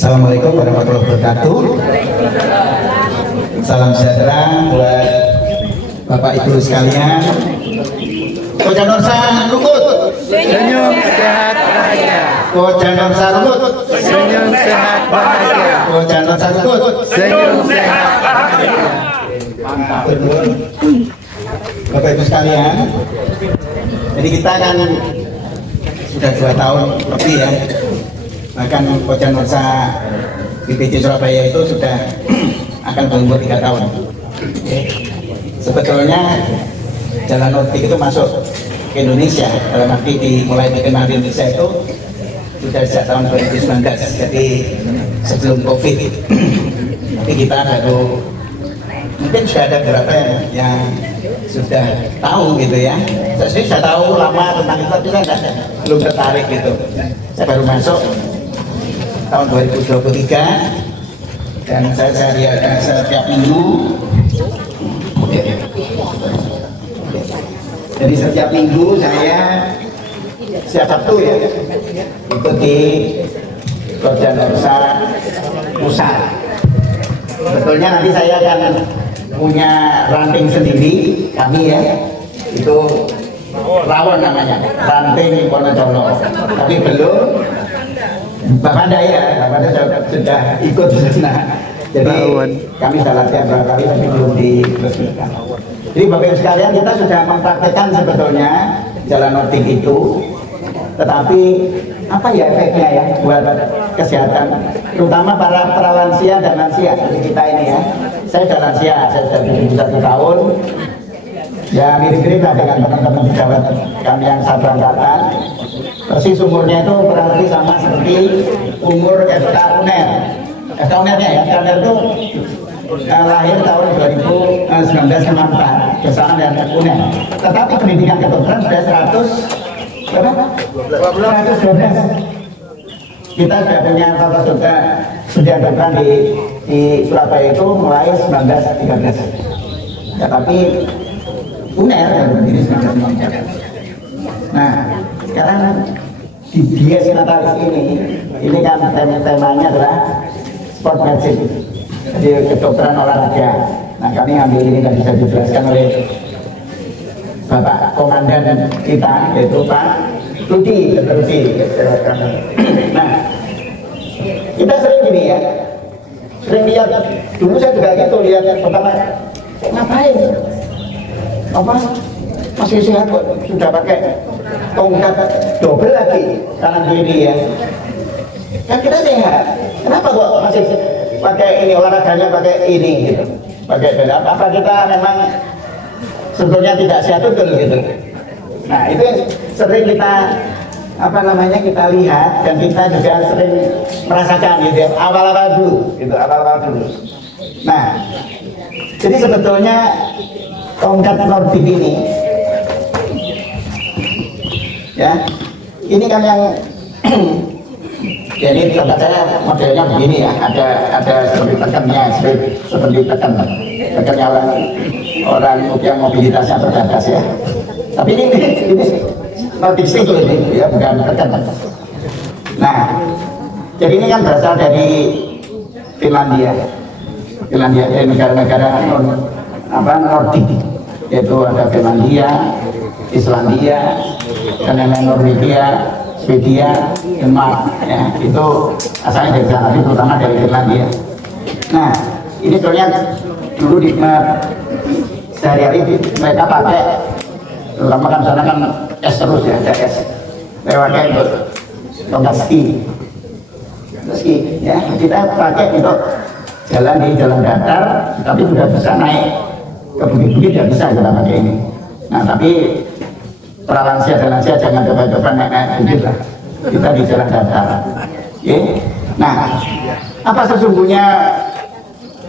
Assalamualaikum warahmatullahi wabarakatuh. Salam sejahtera buat Bapak Ibu sekalian. Koja Norsa Rukut. Senyum sehat bahagia. Koja Norsa Rukut. Senyum sehat bahagia. Koja Norsa Rukut. Senyum sehat bahagia. Mantap betul. Bapak Ibu sekalian, jadi kita kan sudah 2 tahun lebih ya. Bahkan Koja Norsa BPJ Surabaya itu sudah akan berumur 3 tahun. Sebetulnya Jalan Nordik itu masuk ke Indonesia, dalam arti dimulai dikenal di Indonesia itu sudah sejak tahun 2019, jadi sebelum COVID. Tapi kita baru, mungkin sudah ada beberapa yang sudah tahu gitu ya. Saya sendiri sudah tahu lama tentang itu, tapi saya belum tertarik gitu. Saya baru masuk tahun 2023 dan saya lihat setiap minggu. Jadi setiap minggu saya setiap Sabtu ya ikut di Koja Norsa Pusat. Sebetulnya nanti saya akan punya ranting sendiri kami ya, itu rawon namanya, ranting Wonocolo. Tapi belum Bapak Anda ya, Bapak Anda sudah ikut di sana. Jadi kami sudah latihan berapa kali tapi belum diresmikan. Jadi Bapak Ibu sekalian, kita sudah mempraktekkan sebetulnya Jalan Nordik itu, tetapi apa ya efeknya ya buat kesehatan, terutama para lansia dan lansia seperti kita ini ya. Saya sudah lansia, saya sudah 71 tahun, ya mirip-mirip lah dengan teman-teman di Jawa kami yang satu angkatan. Persis umurnya itu berarti sama seperti umur FK UNER. FK UNER-nya ya, FK UNER itu lahir tahun 1994 bersama dengan UNER. Tetapi pendidikan kedokteran sudah 112. Kita sudah punya fakultas dokter studi kedokteran di Surabaya itu mulai 1913. Ya, tapi UNER yang berdiri 1994. Nah, sekarang di Dies Natalis ini kan temanya adalah sport medicine, jadi kedokteran olahraga. Nah, kami ambil ini dan bisa dijelaskan oleh Bapak Komandan kita, yaitu Pak Rudi. Nah, kita sering gini ya, sering lihat, dulu saya juga gitu lihat pertama, ngapain? Apa? Masih sehat kok, sudah pakai tongkat double lagi kanan kiri ya. Kan kita sehat, kenapa kok masih pakai ini, olahraganya pakai ini gitu, pakai beda? Apa kita memang sebetulnya tidak sehat betul gitu? Nah, itu yang sering kita kita lihat dan kita juga sering merasakan gitu, awal-awal dulu gitu, awal-awal dulu. Nah, jadi sebetulnya tongkat Nordik ini ya, ini kan yang jadi tempat saya modelnya begini ya, ada seperti tekannya, seperti tekannya orang yang mobilitasnya terbatas ya. Tapi ini Nordik single ini ya, bukan tekan. Nah, jadi ini kan berasal dari Finlandia ya, negara-negara Nordik, yaitu ada Finlandia, Islandia, dan yang lain Norwegia, Swedia, Denmark ya, itu asalnya dari sana, terutama dari Finlandia. Nah, ini sebenarnya dulu di sehari-hari mereka pakai, terutama kan sana kan es terus ya, ada es, mereka pakai untuk tongkat ski ya, kita pakai untuk jalan di jalan datar, tapi sudah bisa naik ke bukit-bukit tidak bisa kita pakai ini. Nah, tapi para lansia dan lansia jangan coba-coba naik bukit lah, kita di jalan datar. Okay. Nah, apa sesungguhnya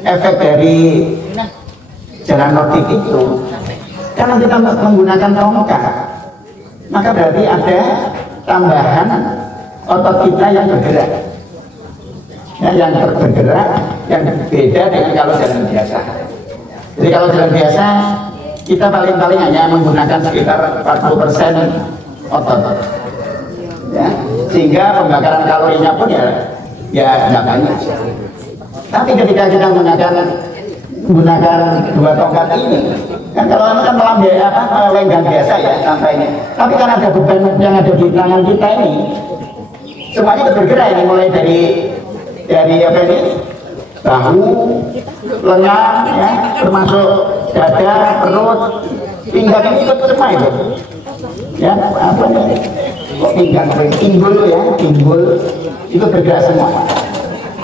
efek dari Jalan Nordik itu? Karena kita menggunakan tongkat, maka berarti ada tambahan otot kita yang bergerak, ya, yang bergerak, yang beda dengan kalau jalan biasa. Jadi kalau jalan biasa kita paling-paling hanya menggunakan sekitar 40% otot, ya, sehingga pembakaran kalorinya pun ya ya nggak banyak. Tapi ketika kita menggunakan dua tongkat ini, kan kalau kan lenggang biasa ya sampainya. Tapi karena ada beban yang ada di tangan kita ini, semuanya bergerak ini, mulai dari apa ini, bahu, lengan, ya, termasuk dada, perut, pinggang ini ikut semua itu. Ya, apa nih? Kok pinggang, pinggul ya, pinggul itu bergerak semua.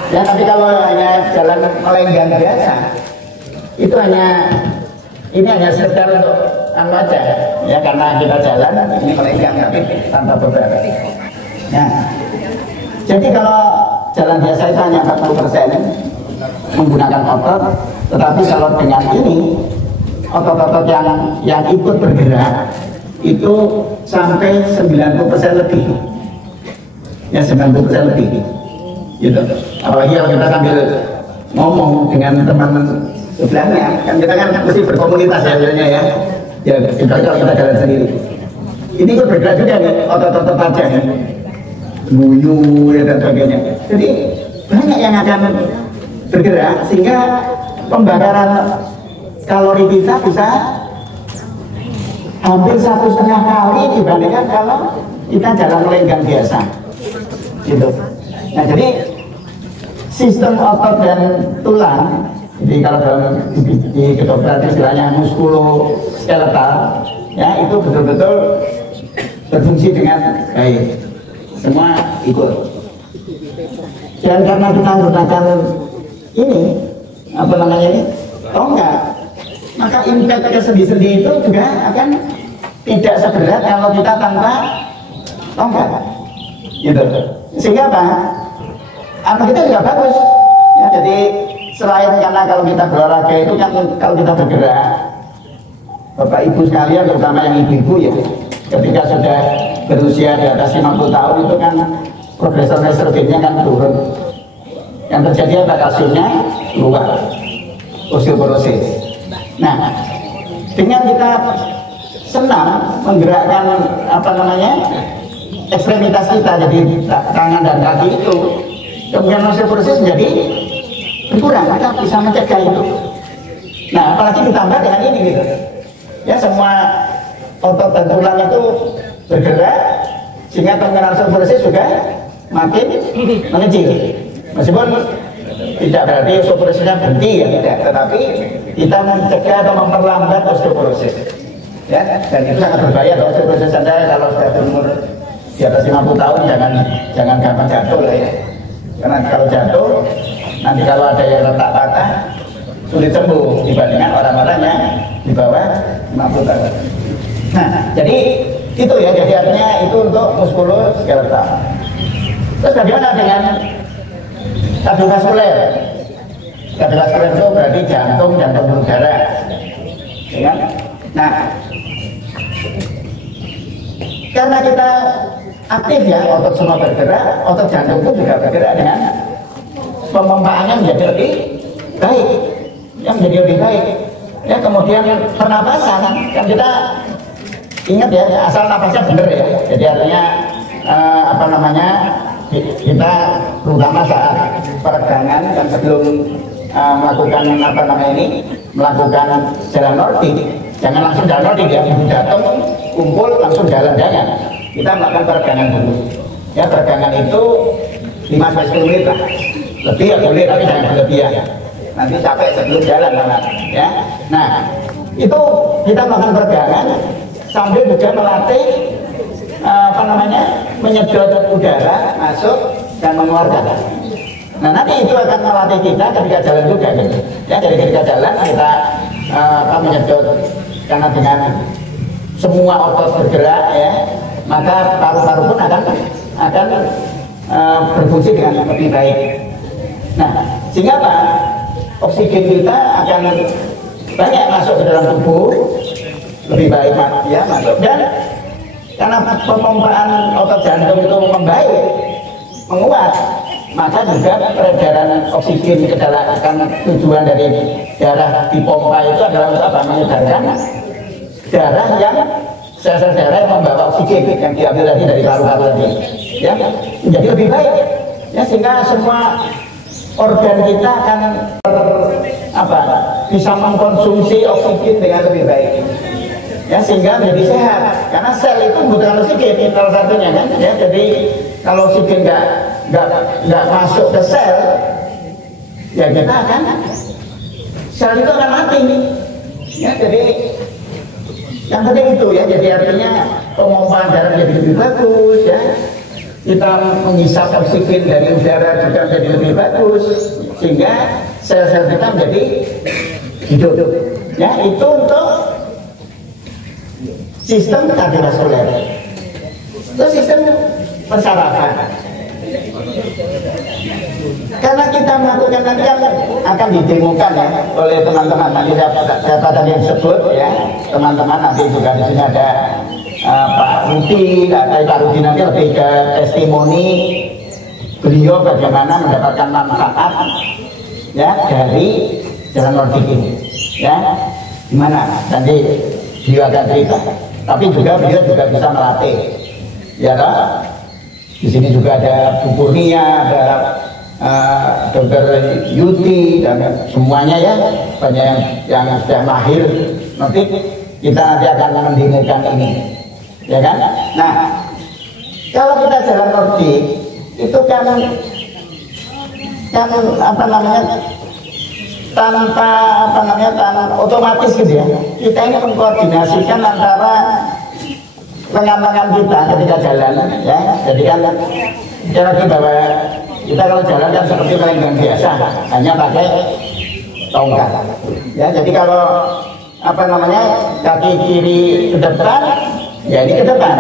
Ya, tapi kalau hanya jalan melenggang biasa, itu ini hanya sekedar untuk aja ya, karena kita jalan ini melenggang tapi tanpa beban. Nah, jadi kalau jalan biasa itu hanya 40% menggunakan otot, tetapi kalau dengan ini otot-otot yang ikut bergerak itu sampai 90% lebih, ya 90% lebih gitu. Apalagi kalau kita sambil ngomong dengan teman sebelahnya, kan kita kan mesti berkomunitas ya sebenarnya ya kalau kita jalan sendiri ini ikut bergerak juga nih, otot-otot wajah nih, guyu ya dan sebagainya. Jadi banyak yang akan bergerak sehingga pembakaran kalori kita bisa hampir 1,5 kali dibandingkan kalau kita jalan melenggang biasa gitu. Nah, jadi sistem otot dan tulang, jadi kalau dalam di kedokteran istilahnya muskuloskeletal ya, itu betul-betul berfungsi dengan baik, semua ikut. Dan karena kita menggunakan ini apa namanya ini tongkat, maka impact ke sendi-sendi itu juga akan tidak seberat kalau kita tanpa tongkat gitu. Sehingga apa? Anak kita juga bagus ya, jadi selain karena kalau kita berolahraga itu kan, kalau kita bergerak, Bapak Ibu sekalian, terutama yang ibu-ibu ya, ketika sudah berusia di atas 50 tahun itu kan progresor estrogennya kan turun. Yang terjadi apa? Kalsiumnya keluar, osteoporosis. Nah, dengan kita senam menggerakkan apa namanya ekstremitas kita, jadi tangan dan kaki itu, kemudian osteoporosis menjadi berkurang, kita bisa mencegah itu. Nah, apalagi ditambah dengan ini gitu ya, semua otot dan tulang itu bergerak sehingga kemungkinan osteoporosis juga makin mengecil. Meskipun tidak berarti osteoporosisnya berhenti ya, tidak, tetapi kita mencegah atau memperlambat osteoporosis ya, dan itu sangat berbahaya. Kalau osteoporosis Anda kalau sudah berumur di atas 50 tahun jangan gampang jatuh lah ya, karena kalau jatuh nanti kalau ada yang retak patah sulit sembuh dibandingkan orang-orang yang di bawah 50 tahun. Nah, jadi itu ya, jadi artinya itu untuk muskuloskeletal. Terus bagaimana dengan kardiovaskuler? Kardiovaskuler itu berarti jantung dan pembuluh darah ya. Nah, karena kita aktif ya, otot semua bergerak, otot jantung itu juga bergerak dengan pemompaannya menjadi lebih baik, yang menjadi lebih baik ya. Kemudian pernapasan, kan kita ingat ya, asal napasnya benar ya, jadi artinya apa namanya, kita terutama saat peregangan dan sebelum melakukan apa namanya ini, melakukan jalan nordik, jangan langsung jalan nordik ya, ibu datang kumpul langsung jalan, jangan. Kita melakukan peregangan dulu ya. Peregangan itu 5-10 menit lah, lebih ya boleh tapi jangan berlebihan, nanti capek sebelum jalan ya. Nah, itu kita melakukan peregangan sambil juga melatih apa namanya, menyedot udara masuk dan mengeluarkan. Nah, nanti itu akan melatih kita ketika jalan juga gitu ya. Jadi ketika jalan kita menyedot, karena dengan semua otot bergerak ya, maka paru-paru pun akan berfungsi dengan lebih baik. Nah, sehingga apa? Oksigen kita akan banyak masuk ke dalam tubuh, lebih baik ya masuk, dan karena pemompaan otot jantung itu membaik, menguat, maka juga peredaran oksigen ke dalam, karena tujuan dari darah dipompa itu adalah untuk apa? Menyegarkan darah yang sel-sel darah yang membawa oksigen yang diambil tadi dari paru-paru tadi ya, menjadi lebih baik ya, sehingga semua organ kita akan bisa mengkonsumsi oksigen dengan lebih baik, ya, sehingga menjadi sehat. Karena sel itu membutuhkan oksigen salah satunya kan, ya. Jadi kalau oksigen nggak masuk ke sel, ya kita akan sel itu akan mati, ya. Jadi yang penting itu, ya. Jadi artinya pemompaan darah jadi lebih bagus, ya. Kita menghisap oksigen dari udara juga menjadi lebih bagus, sehingga sel-sel kita menjadi hidup, ya. Itu untuk sistem kardiovaskuler. Terus sistem persarafan, karena kita melakukan nanti akan didemokan, ya, oleh teman-teman. Nanti saya tadi yang sebut, ya, teman-teman nanti juga di sini ada Pak Rudi, Pak Rudi nanti lebih ke testimoni beliau bagaimana mendapatkan manfaat, ya, dari jalan nordik ini, ya, gimana nanti beliau akan cerita. Tapi juga beliau juga bisa melatih, ya lah. Di sini juga ada Bu Kurnia, ada Dokter Yuti dan semuanya, ya, banyak yang sudah mahir. Nanti kita nanti akan mendemokan ini, ya kan? Nah, kalau kita jalan nordik itu kan tanpa otomatis gitu, ya. Kita ini mengkoordinasikan antara lengan-lengan kita ketika jalan, ya. Jadi kan kita lagi bahwa kita kalau jalan kan seperti melenggang biasa, hanya pakai tongkat, ya. Jadi kalau kaki kiri ke depan, ya ini ke depan,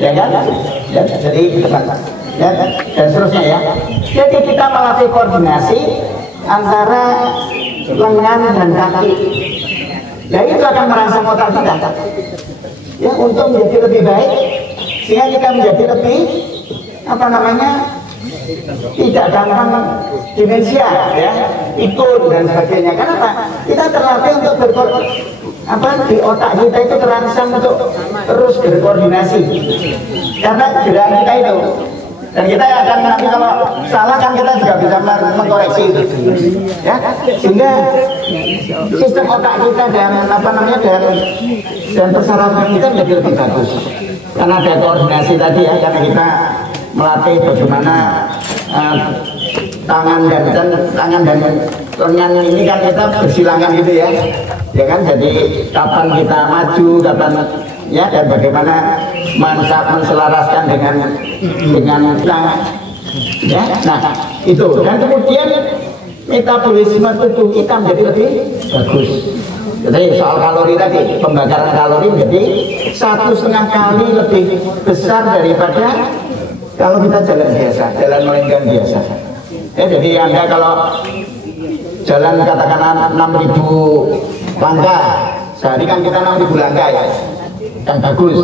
ya kan, ya, jadi ke depan, ya, dan seterusnya, ya. Jadi kita melatih koordinasi antara lengan dan kaki, ya. Itu akan merangsang otak kita, ya, untuk menjadi lebih baik, sehingga kita menjadi lebih tidak gampang demensia, ya, ikut dan sebagainya. Kenapa? Kita terlatih untuk di otak kita itu terangsang untuk terus berkoordinasi karena gerak kita itu. Dan kita akan nanti kalau salah kan kita juga bisa mengkoreksi itu, ya. Sehingga sistem otak kita dan dan persarafan kita menjadi lebih bagus karena ada koordinasi tadi, ya. Karena kita melatih bagaimana tangan dan lengan ini kan kita bersilangan gitu, ya, ya kan. Jadi kapan kita maju, kapan, ya, dan bagaimana menselaraskan dengan kita, ya. Nah, itu, dan kemudian metabolisme tubuh kita menjadi lebih bagus. Jadi soal kalori tadi, pembakaran kalori menjadi 1,5 kali lebih besar daripada kalau kita jalan biasa, jalan melenggang biasa. Ya, jadi Anda kalau jalan katakanlah 6.000 langkah sehari, kan kita 6.000 langkah, ya, kan bagus,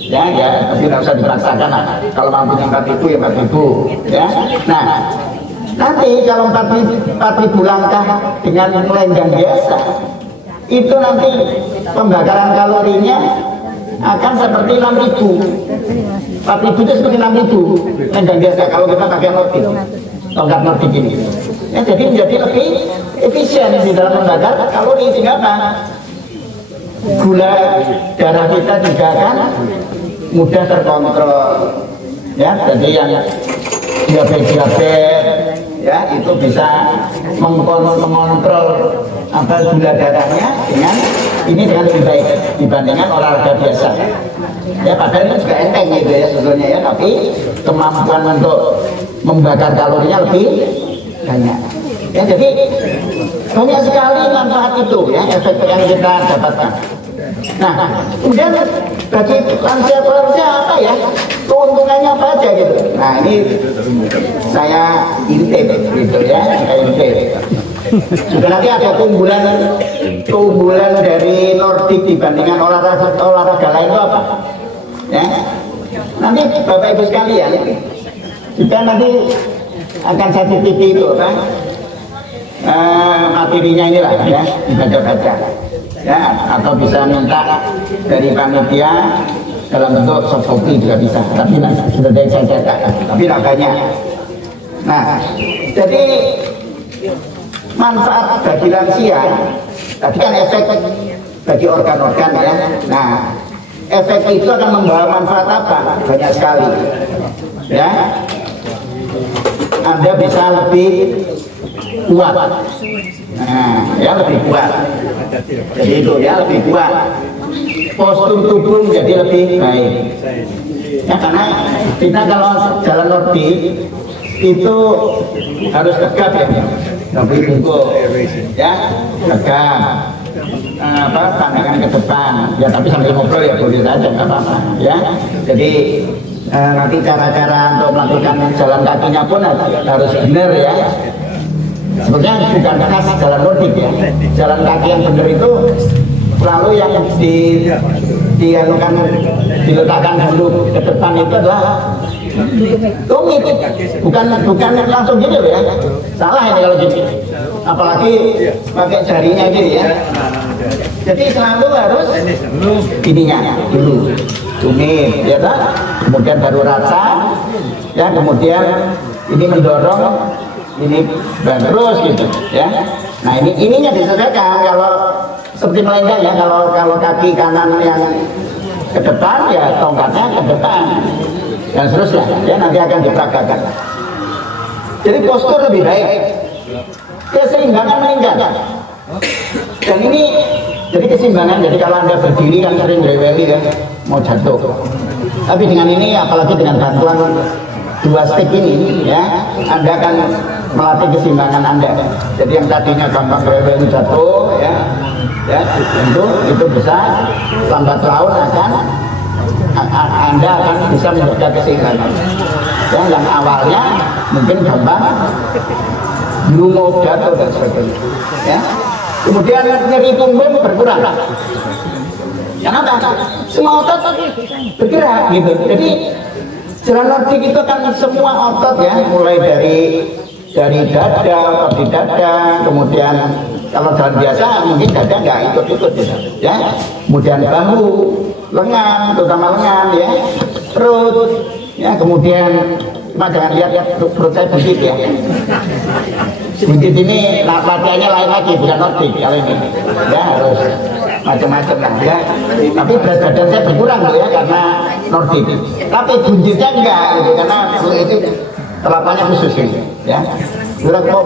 ya, ya. Tapi tidak usah dipaksakan, kalau mampunya 4.000 ya 4.000, ya. Nah, nanti kalau 4.000 langkah dengan melenggang biasa, itu nanti pembakaran kalorinya akan seperti 6.000. 4.000 itu seperti 6.000 melenggang biasa kalau kita pakai nordik, tongkat nordik ini, ya. Jadi menjadi lebih efisien di dalam membakar kalori, sehingga apa? Gula darah kita juga akan mudah terkontrol, ya. Jadi yang diabetes, ya, itu bisa mengontrol gula darahnya dengan lebih baik dibandingkan olahraga biasa, ya. Padahal itu juga enteng gitu, ya, sebetulnya, ya, tapi kemampuan untuk membakar kalorinya lebih banyak, ya. Jadi banyak sekali manfaat itu, ya, efek yang kita dapatkan. Nah, kemudian bagi lansia apa, ya, keuntungannya apa aja gitu. Nah, ini saya intip gitu, ya, saya intip. Juga nanti ada keunggulan dari nordik dibandingkan olahraga lain itu apa, ya. Nanti Bapak Ibu sekalian, kita nanti akan saya titipi itu, materinya inilah, ya, dibaca-baca, ya, atau bisa minta dari panitia dalam bentuk soft copy juga bisa, tapi sudah saya cetak, tapi tidak banyak, Nah, jadi manfaat bagi lansia tadi kan efek bagi organ-organ ya. Nah, efek itu akan membawa manfaat apa? Banyak sekali ya. Anda bisa lebih kuat. Nah, ya lebih kuat. Jadi itu ya lebih kuat. Postur tubuh menjadi lebih baik. Ya, karena kita kalau jalan nordik itu harus tegap ya, lebih bungkuk, ya tegap, pandangan ke depan. Ya tapi sambil ngobrol ya boleh saja, nggak apa-apa. Ya, jadi nanti cara-cara untuk melakukan jalan kakinya pun harus benar ya. Sebenarnya bukan khas jalan nordik ya. Jalan kaki yang benar itu selalu yang diletakkan dulu ke depan itu adalah tumit, bukan langsung gitu ya. Salah ini kalau gitu. Apalagi pakai jarinya gitu ya. Jadi selalu harus ininya dulu tumit, ya tak? Kemudian baru rasa, ya kemudian ini mendorong, ini terus gitu ya. Nah ininya disesuaikan. Kalau seperti melenggang ya, kalau kaki kanan yang ke depan ya tongkatnya ke depan dan seterusnya ya, nanti akan diperagakan. Jadi postur lebih baik, keseimbangan meningkat. Dan ini jadi keseimbangan. Jadi kalau Anda berdiri kan sering reweli ya, mau jatuh. Tapi dengan ini, apalagi dengan bantuan dua stick ini ya, Anda akan melatih keseimbangan Anda. Jadi yang tadinya gampang reweli jatuh ya, itu bisa lambat laun Anda akan bisa menjaga keseimbangan. Yang awalnya mungkin gampang lungo jatuh dan sebagainya. Ya. Kemudian nyeri punggung berkurang. Kenapa? Semua otot bergerak gitu. Jadi jalan nordik itu kan semua otot ya, mulai dari dada, otot di dada, kemudian kalau jalan biasa mungkin dada nggak ikut-ikut gitu, ya. Kemudian bahu, lengan, terutama lengan ya, perut, ya. Kemudian jangan lihat perut saya buncit ya. Buncit ini latihannya lain lagi, bukan nordik kalau ini, ya harus macam-macam lah ya. Tapi berat badan saya berkurang loh ya karena nordik. Tapi buncitnya enggak gitu, karena itu telapannya khusus gitu, ya. Kok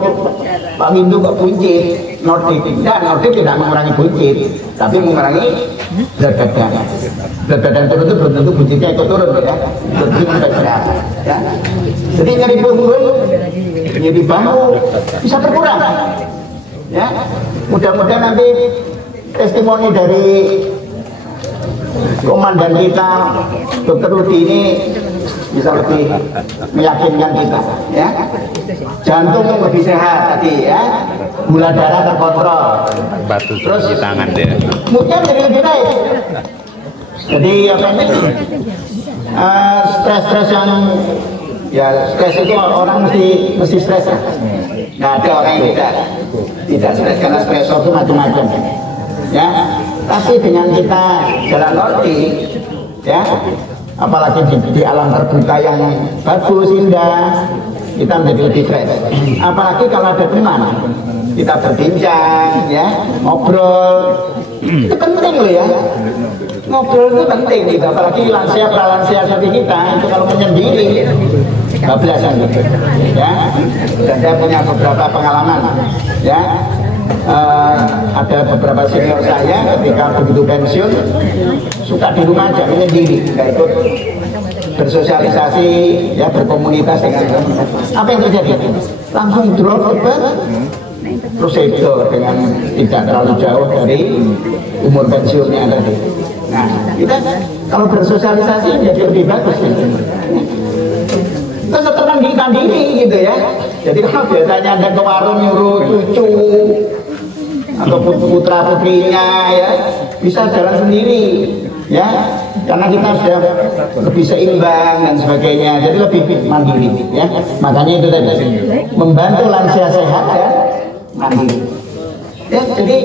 Pak Windu kok buncit? Nordik tidak mengurangi buncit, tapi mengurangi berat badan. Berat badan turun itu belum tentu buncitnya ikut turun ya. Jadi berat. Ya. Jadi nyeri punggung, nyeri bahu bisa berkurang. Ya, mudah-mudahan nanti testimoni dari komandan kita, Dr. Rudi ini bisa lebih meyakinkan kita, ya. Jantung lebih sehat tadi ya, gula darah terkontrol, terus di tangan dia. mungkin jadi lebih baik. Jadi apa ini? Stres yang ya, stres itu orang mesti stres ya. Nggak ada orang yang tidak stres, karena stresor itu macam-macam ya. Tapi dengan kita jalan nordik ya, apalagi di alam terbuka yang bagus, indah, kita menjadi lebih fresh. Apalagi kalau ada teman, kita berbincang ya, ngobrol, itu penting loh ya. Ngobrol itu penting gitu, apalagi lansia pralansia seperti kita itu kalau menyendiri bablasan gitu ya. Dan saya punya beberapa pengalaman ya. Ada beberapa senior saya ketika begitu pensiun suka di rumah aja menyendiri, nggak ikut bersosialisasi ya, berkomunitas dengan teman. Apa yang terjadi? Langsung drop ke prosedur dengan tidak terlalu jauh dari umur pensiunnya tadi. Nah, kita kalau bersosialisasi jadi lebih bagus gitu. Kita tetap mandiri gitu ya. Jadi kalau biasanya Anda ke warung nyuruh cucu atau putra putrinya ya, bisa jalan sendiri ya, karena kita sudah lebih seimbang dan sebagainya, jadi lebih mandiri ya. Makanya itu tadi membantu lansia sehat dan mandiri ya. Jadi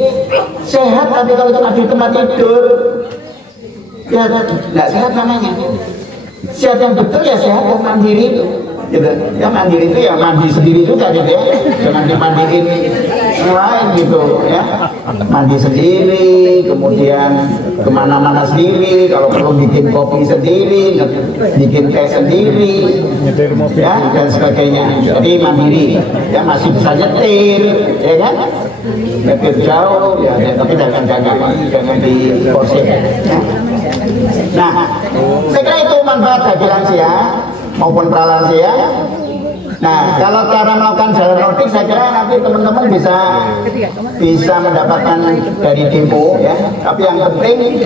sehat tapi kalau cuma di tempat tidur ya nggak sehat namanya. Sehat yang betul ya sehat dan mandiri itu gitu. Ya mandiri itu ya mandi sendiri juga gitu ya, jangan dimandiin yang lain gitu ya. Mandi sendiri, kemudian kemana-mana sendiri, kalau perlu bikin kopi sendiri, bikin teh sendiri, ya dan sebagainya. Jadi mandiri, ya masih bisa nyetir, ya kan? Nyetir jauh, ya tapi jangan diforsir. Ya. Nah, saya kira itu manfaat bagi lansia maupun pralansia. Nah, kalau cara melakukan jalan nordik, saya kira nanti teman-teman bisa mendapatkan dari demo ya. Tapi yang penting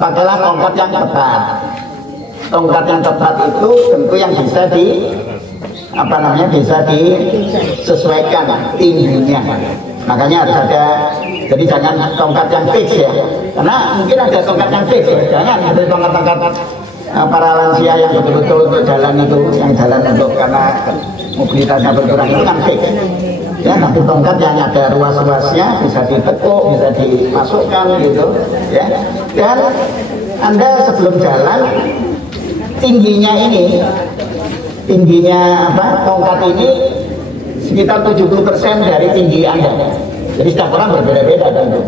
pakailah tongkat yang tepat. Tongkat yang tepat itu tentu yang bisa bisa disesuaikan tingginya. Makanya harus ada, jadi jangan tongkat yang fix ya. Karena mungkin ada tongkat yang fix ya. Jangan ada tongkat-tongkat para lansia yang betul-betul untuk jalan itu, yang jalan untuk karena mobilitasnya berkurang itu kan fix. Ya, tapi tongkat yang ada ruas-ruasnya bisa ditekuk, bisa dimasukkan gitu, ya. Dan Anda sebelum jalan tingginya tongkat ini sekitar 70% dari tinggi Anda. Jadi setiap orang berbeda-beda tentu.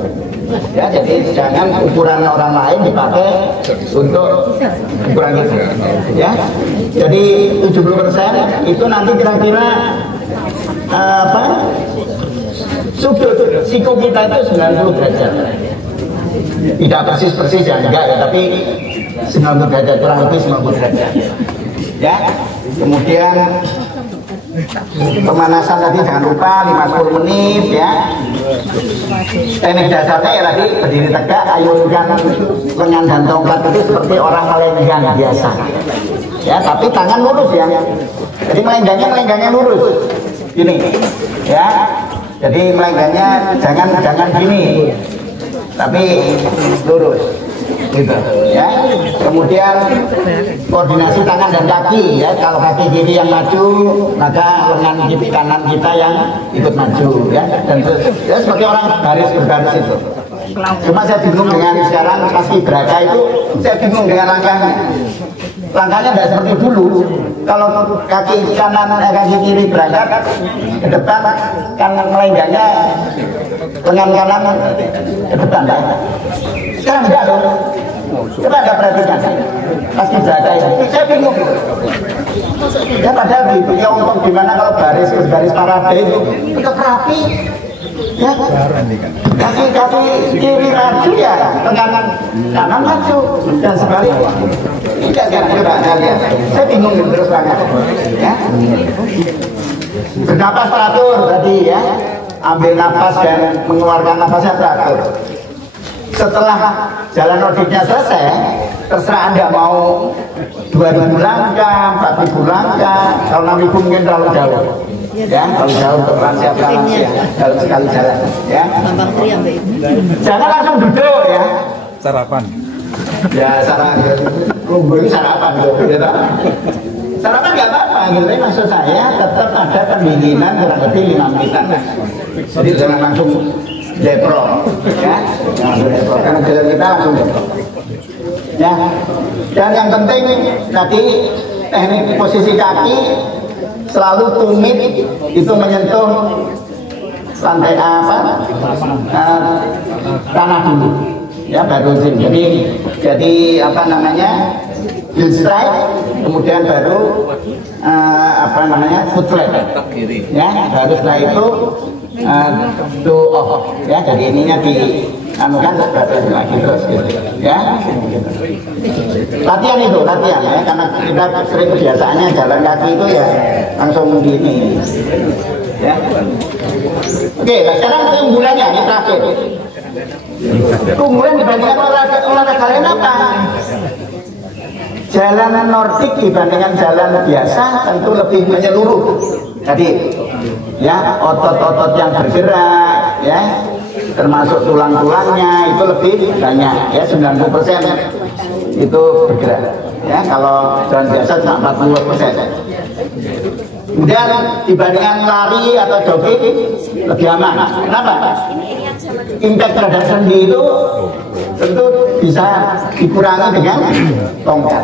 Ya, jadi jangan ukuran orang lain dipakai untuk ukuran itu. Ya, jadi 70% itu nanti kira-kira sudut siku kita itu 90 derajat. Tidak persis ya enggak ya, tapi 90 derajat, kurang lebih 90 derajat. Ya, kemudian pemanasan tadi jangan lupa 50 menit ya. Teknik dasarnya ya tadi berdiri tegak, ayunkan lengan dan tongkat itu seperti orang melenggang biasa. Ya, tapi tangan lurus ya. Jadi melenggangnya lurus. Gini. Ya. Jadi melenggangnya jangan gini. Tapi lurus. Gitu ya. Kemudian koordinasi tangan dan kaki ya. Kalau kaki kiri yang maju, maka lengan kiri kanan kita yang ikut maju ya. Dan ya sebagai orang berbaris itu. Cuma saya bingung dengan sekarang paskibraka itu, saya bingung dengan langkahnya tidak seperti dulu. Kalau kaki kanan kaki kiri berangkat ke depan, kanan melenggangnya lengan kanan ke depan ya. Sekarang enggak loh. Coba ada perhatikan paskibraka ini, saya bingung. Ya padahal gitu ya, untuk gimana kalau baris parade itu tetap rapi. Ya, kaki kiri maju ya, lengan kanan maju dan sebaliknya. Tidak coba lihat. Saya bingung terus banget. Ya. Bernapas teratur tadi ya, ambil napas dan mengeluarkan napasnya teratur. Setelah jalan nordiknya selesai, terserah Anda mau 2.000 langkah, 4.000 langkah, kalau 6.000 mungkin terlalu jauh. Ya, kalau jauh untuk lansia dalam sekali jalan. Ya. Jangan langsung duduk ya. Sarapan. Ya sarapan. Ini sarapan loh. Sarapan nggak apa-apa. Tapi maksud saya tetap ada pendinginan kurang lebih 5 menitan. Jadi jangan langsung depro, ya. Karena jalan kita langsung depro. Ya. Dan yang penting tadi teknik posisi kaki selalu tumit itu menyentuh lantai tanah dulu, ya baru gym. Jadi heel strike, kemudian baru foot flat, ya baru setelah itu toe off, ya jadi ininya anukan lagi terus gitu ya. Latihan ya, karena kita sering kebiasaannya jalan kaki itu ya langsung gini ya. Oke, nah sekarang keunggulannya ini terakhir. Keunggulan dibandingkan olahraga lain apa? Jalanan nordik dibandingkan jalan biasa tentu lebih menyeluruh. Tadi ya, otot-otot yang bergerak ya, termasuk tulang-tulangnya itu lebih banyak ya, 90% itu bergerak ya. Kalau jalan biasa cuma 40%. Kemudian dibandingkan lari atau jogging lebih aman. Kenapa? Impact terhadap sendi itu tentu bisa dikurangi dengan tongkat.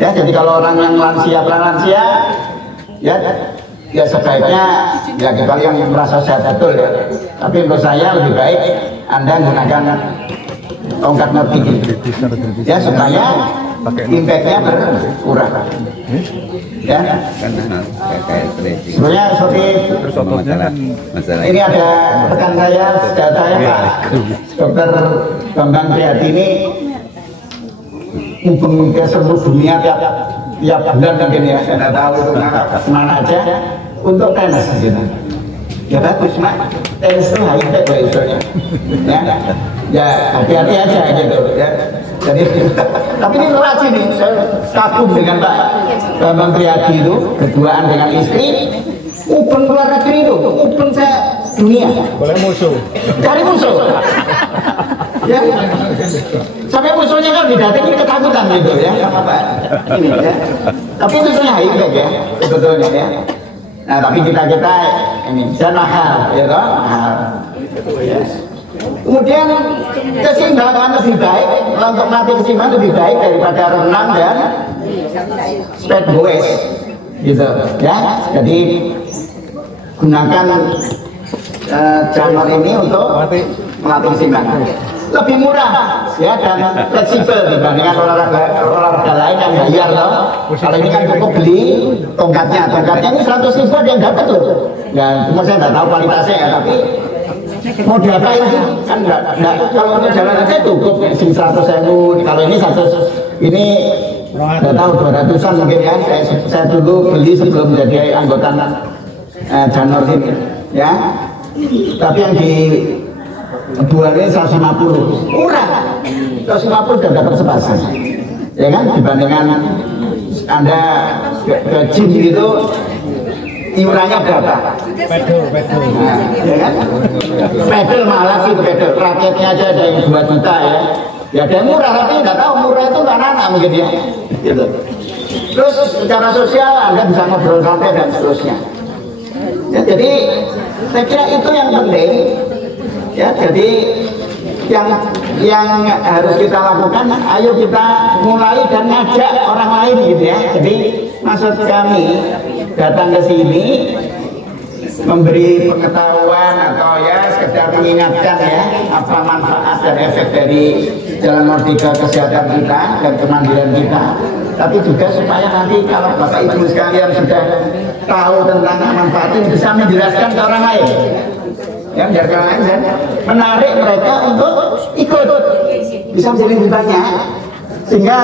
Ya, jadi kalau orang yang lansia ya sebaiknya ya kecuali yang merasa sehat betul ya. Tapi menurut saya lebih baik Anda menggunakan tongkat ngerti ya supaya impactnya berkurang ya. Sebenarnya seperti ini ada rekan saya, sejak saya Pak Dokter Bambang Priadi ini mumpung ke seluruh dunia tiap bulan mungkin ya, saya tidak tahu itu kemana aja untuk tenis gitu. Ya bagus mak, tenis itu high tech ya usulnya ya hati-hati aja gitu ya. Jadi tapi ini relasi nih, saya kagum dengan Pak Bambang Priadi itu berduaan dengan istri open luar negeri itu, open saya dunia boleh musuh cari musuh ya, sampai musuhnya kan didatangi ketakutan gitu ya sama Pak ini ya. Tapi itu sebenarnya high tech ya sebetulnya ya. Nah tapi kita ini dan mahal ya toh, mahal ya. Kemudian keseimbangan lebih baik, untuk melatih keseimbangan lebih baik daripada renang dan speedboat gitu ya. Jadi gunakan janur ini untuk melatih keseimbangan. Lebih murah ya dan fleksibel dibandingkan olahraga lain yang bayar loh. Kalau ini kan cukup beli tongkatnya ini 100.000 ada yang dapat loh. Ya cuma saya nggak tahu kualitasnya ya, tapi mau diapain sih? Kan nggak kalau untuk jalan aja cukup sing 100.000. Kalau ini 100 ini nggak tahu 200-an mungkin ya. Saya dulu beli sebelum menjadi anggota janur ini ya. Tapi yang di dua ini 150 murah, 150 sudah dapat sepasang ya kan, dibandingkan Anda ke gym gitu iurannya berapa? Pedal nah, ya kan? Pedal malah sih pedal raketnya aja ada yang 2 juta ya ada yang murah tapi nggak tahu murah itu anak-anak mungkin ya gitu. Terus secara sosial Anda bisa ngobrol santai dan seterusnya ya, jadi saya kira itu yang penting ya. Jadi yang harus kita lakukan, ayo kita mulai dan ngajak orang lain gitu ya. Jadi maksud kami datang ke sini memberi pengetahuan atau ya sekedar mengingatkan ya apa manfaat dan efek dari Jalan Merdeka kesehatan kita dan kemandirian kita. Tapi juga supaya nanti kalau Bapak Ibu sekalian sudah tahu tentang manfaat ini bisa menjelaskan ke orang lain. Ya, biar kalian dan menarik mereka untuk ikut, bisa menjadi lebih banyak, sehingga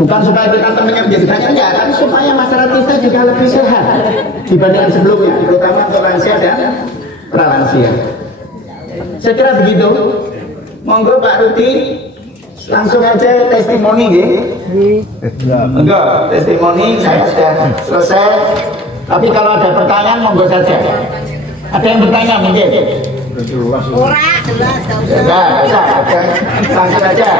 bukan supaya kita temannya menjadi banyak ya, tapi supaya masyarakat kita juga lebih sehat dibandingkan sebelumnya, terutama untuk lansia dan pralansia. Saya kira begitu. Monggo Pak Rudi langsung aja testimoni ya. Enggak, testimoni saya sudah selesai. Tapi kalau ada pertanyaan monggo saja. Ada yang bertanya mungkin? Ora, jelas. Langsung aja.